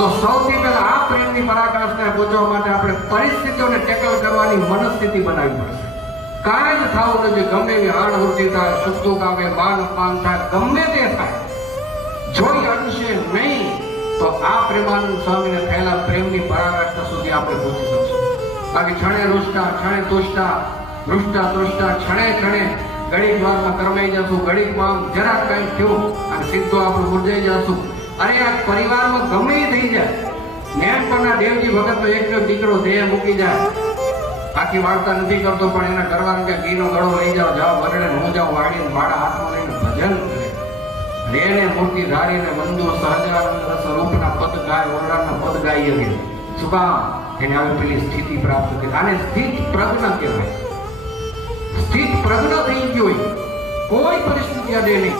તો સૌથી પહેલા આ પ્રેમની પરાકાષ્ઠાને પહોંચવા માટે આપણે પરિસ્થિતિઓને ટેકલ કરવાની મનસ્થિતિ બનાવવી પડશે. કાંઈ જ થવું નથી, ગમે એવી હાડહુટી થાય, સુખ દુઃખ આવે, માન અપમાન થાય, ગમે તે થાય, જોઈ અડશે નહીં તો આ પ્રેમાનંદ સ્વામીને થયેલા પ્રેમની પરાકાષ્ઠા સુધી આપણે પહોંચી શકશું. બાકી ક્ષણે રૂષ્ટા, ક્ષણે તુષ્ટા, વૃષ્ટા તૃષ્ટા, ક્ષણે ક્ષણે ઘડીક વારમાં કરમાઈ જશું, ઘડીકમાં જરાક કંઈક થયું અને સીધો આપણે મુરઝાઈ જશું. અરે આ પરિવારમાં ગમે થઈ જાય, નેનપણના દેવજી ભગતનો એકનો દીકરો દેહ મૂકી જાય, આખી વાર્તા નથી કરતો પણ એના ઘરવાળા કે ઘીનો ગળો લઈ જાઓ, જાઓ વરડે હું જાઉં વાડીને માળા હાથમાં લઈને ભજન કરે, એને મૂર્તિ ધારીને બંધુ સહજાનંદ રસ રૂપના પદ ગાય, ઓરડાના પદ ગાઈ શકે. શું કામ? એને આવી પેલી સ્થિતિ પ્રાપ્ત કરી. આને સ્થિત પ્રજ્ઞ કહેવાય. સ્થિત પ્રજ્ઞ થઈ ગયો, કોઈ પરિસ્થિતિ અડે નહીં.